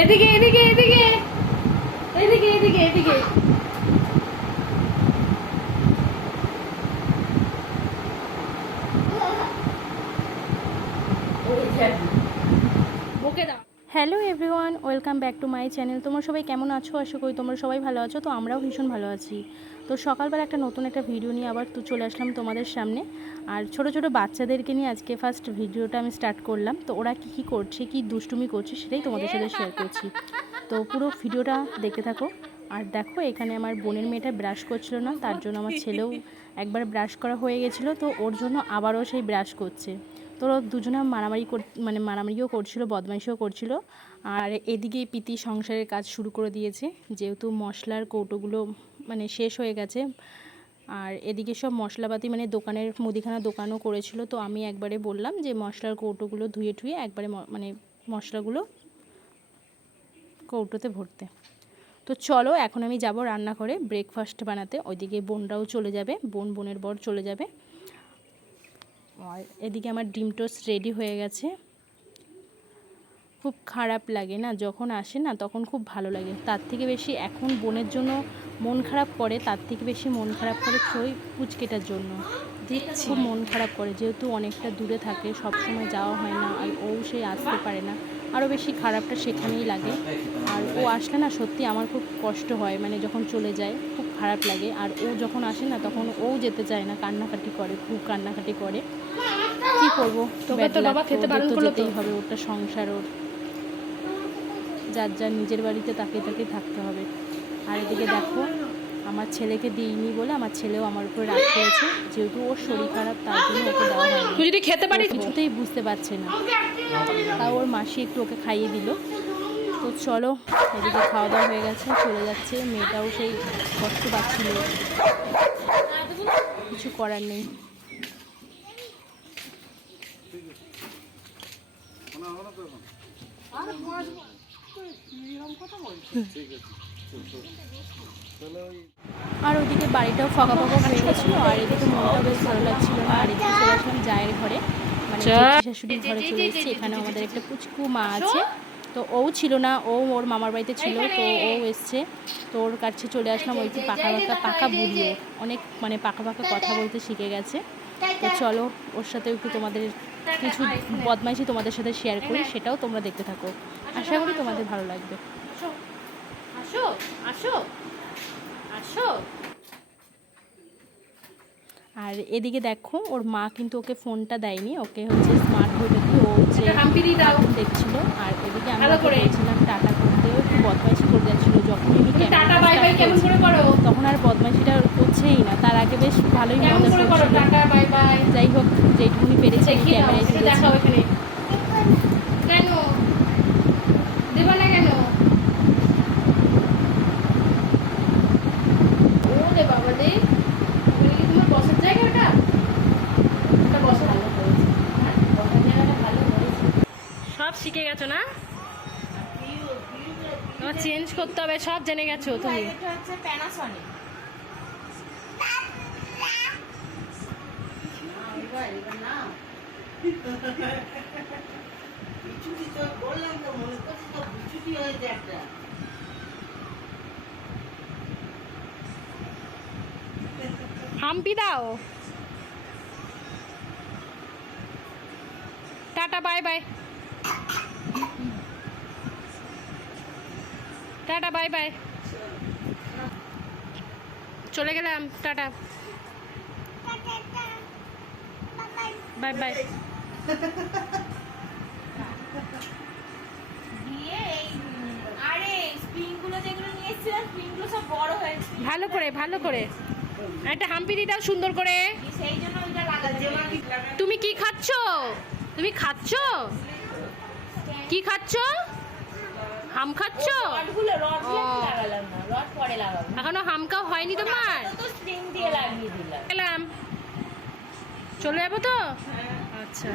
এদিকে এদিকে এদিকে এদিকে এদিকে এদিকে hello everyone, welcome back to my channel. তোমরা সবাই কেমন আছো? আশা করি তোমরা সবাই ভালো আছো। তো আমরাও ভীষণ ভালো আছি। তো সকালবেলা নতুন একটা ভিডিও নিয়ে আবার চলে আসলাম তোমাদের সামনে। আর ছোট ছোট বাচ্চাদেরকে নিয়ে আজকে ফার্স্ট ভিডিওটা আমি স্টার্ট করলাম। তো ওরা কী করছে, কী দুষ্টুমি করছে, সেটাই তোমাদের সাথে শেয়ার করছি। তো পুরো ভিডিওটা দেখতে থাকো। আর দেখো, এখানে আমার বোনের মেয়েটা ব্রাশ করছিল না, তার জন্য আমার ছেলেও একবার ব্রাশ করা হয়ে গেছিলো, তো ওর জন্য আবারও সেই ব্রাশ করছে। তো দুজনে মারামারিও করছিল, বদমাইশিও করছিল। আর এদিকে পিতি সংসারের কাজ শুরু করে দিয়েছে, যেহেতু মশলার কৌটোগুলো শেষ হয়ে গেছে। আর এদিকে সব মশলাপাতি দোকানের মুদিখানা দোকানও করেছিল। তো আমি একবারে বললাম যে মশলার কৌটোগুলো ধুয়ে ঠুয়ে একবারে মশলাগুলো কৌটোতে ভরতে। তো চলো, এখন আমি যাব রান্নাঘরে ব্রেকফাস্ট বানাতে। ওইদিকে বোনরাও চলে যাবে, বোনের বর চলে যাবে। আর এদিকে আমার ডিম টোস্ট রেডি হয়ে গেছে। খুব খারাপ লাগে না যখন আসে না, তখন খুব ভালো লাগে। তার থেকে বেশি এখন বোনের জন্য মন খারাপ করে, তার থেকে বেশি মন খারাপ করে পুচকেটার জন্য। খুব মন খারাপ করে, যেহেতু অনেকটা দূরে থাকে, সব সময় যাওয়া হয় না, আর ও সে আসতে পারে না। আরও বেশি খারাপটা সেখানেই লাগে। আর ও আসলে না সত্যি আমার খুব কষ্ট হয়, যখন চলে যায় খুব খারাপ লাগে। আর ও যখন আসে না, তখন ও যেতে চায় না, কান্নাকাটি করে, খুব কান্নাকাটি করে। কী করবো, যেতেই হবে, ওটা সংসার, ওর যার যার নিজের বাড়িতে তাকে থাকতে হবে। আর এদিকে দেখো, আমার ছেলেকে দিইনি বলে আমার ছেলেও আমার উপরে রাগ করেছে, যেহেতু ওর শরীর খারাপ, তার জন্য ওকে দেওয়া হয়নি। কিছুতেই বুঝতে পারছে না, তাও ওর মাসি একটু ওকে খাইয়ে দিল। তো চলো, এদিকে খাওয়া দাওয়া হয়ে গেছে, চলে যাচ্ছে। মেয়েটাও সেই কষ্ট পাচ্ছিল, কিছু করার নেই। আর ওইদিকে বাড়িটাও ফাঁকা ফাঁকা হয়ে গেছিলো, আর এদিকে মনটাও বেশ ভালো লাগছিল না। আর এদিকে চলে আসলাম জায়ের ঘরে, শাশুড়ির ঘরে চলে এসেছি। এখানে আমাদের একটা পুচকু মা আছে, তো ও ছিল না, ও ওর মামার বাড়িতে ছিল, তো ও এসছে। তো ওর কাছে চলে আসলাম। ওই যে পাকা বুড়িও অনেক পাকা কথা বলতে শিখে গেছে। তো চলো, ওর সাথে একটু তোমাদের কিছু বদমাইশি তোমাদের সাথে শেয়ার করি, সেটাও তোমরা দেখতে থাকো। আশা করি তোমাদের ভালো লাগবে। আসো আসো আসো। আর এদিকে দেখো, ওর মা কিন্তু ওকে ফোনটা দেয়নি, ওকে হচ্ছে স্মার্ট বইটা দিয়ে ও হচ্ছে দেখছিল। আর এদিকে আমরা বলছিলাম টাটা করতে, ও একটু বদমাইশি করে যাচ্ছিলো। যখন আমি তখন আর বদমাইশিটা করছেই না, তার আগে বেশ ভালোই মজা করছিল। যাই হোক, যেটুকুনি পেরেছি ক্যামেরায় তুলেছি। সব শিখে গেছো না? তোমার চেঞ্জ করতে হবে, সব জেনে গেছো তুমি। হাম্পি দাও। Tata, bye bye. Tata, bye bye. চলে গেলাম, টাটা, বাই বাই। ভালো করে ভালো করে একটা হাম্পি দিটাও সুন্দর করে। তুমি কি খাচ্ছ? তুমি খাচ্ছ কি খাচ্ছ? হাম খাচ্ছ? এখনো হামকাও হয়নি তোমার? চলে যাবো তো। আচ্ছা,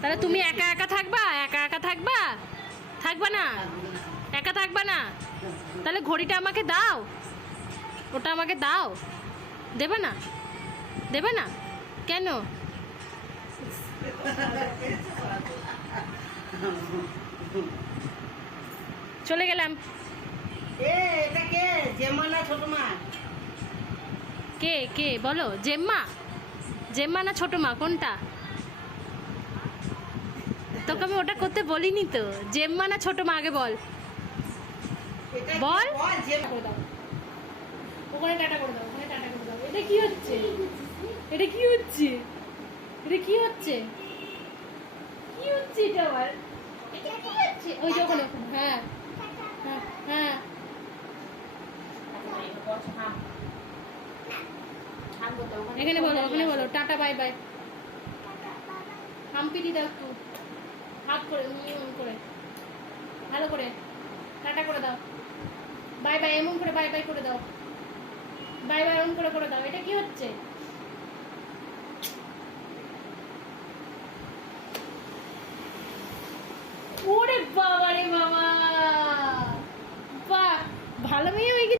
তাহলে তুমি একা একা থাকবা? থাকবা না? একা থাকবা না? তাহলে ঘড়িটা আমাকে দাও। ওটা আমাকে দাও। দেবে না? দেবে না কেন? চলে গেলাম। এটা কে, জেম্মা না ছোট মা? কে কে বলো? জেম্মা? জেম্মা না ছোট মা কোনটা? তোকে আমি ওটা করতে বলিনি তো। জেম্মা না ছোট মা আগে বল। এটা বল। জেম্মা। করে দাও, ওখানে টাটা করে দাও, ওখানে টাটা করে দাও। এটা কি হচ্ছে? এটা কি হচ্ছে? এটা কি হচ্ছে? কি হচ্ছে এটা আবার? এটা কি হচ্ছে? ওই যে ওখানে, হ্যাঁ হ্যাঁ হ্যাঁ। এখানে বলো, ওখানে বলো টাটা বাই বাই। হাম্পিটি দাও একটু, হাত করে এমন করে, ভালো করে টাটা করে দাও। বাই বাই এমন করে বাই বাই করে দাও। বাই বাই এমন করে করে দাও। এটা কি হচ্ছে? ওরে বাবা রে বাবা, বাহ, ভালো মেয়ে হয়ে গেছে।